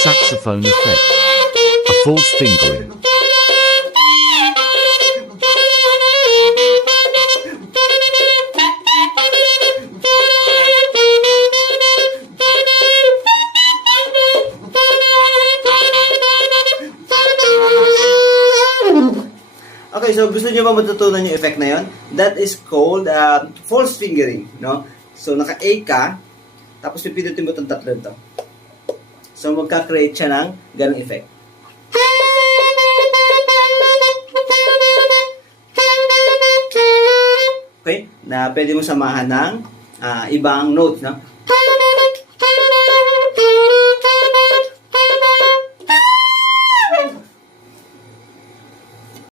saxophone effect. A false fingering. Okay, so gusto niyo ba matutunan yung effect na yon? That is called false fingering, no? So, naka-A ka, tapos pipindutin mo itong tatlo ito. So, magka-create siya ng ganong effect. Okay? Na pwede mo samahan ng ibang notes, no?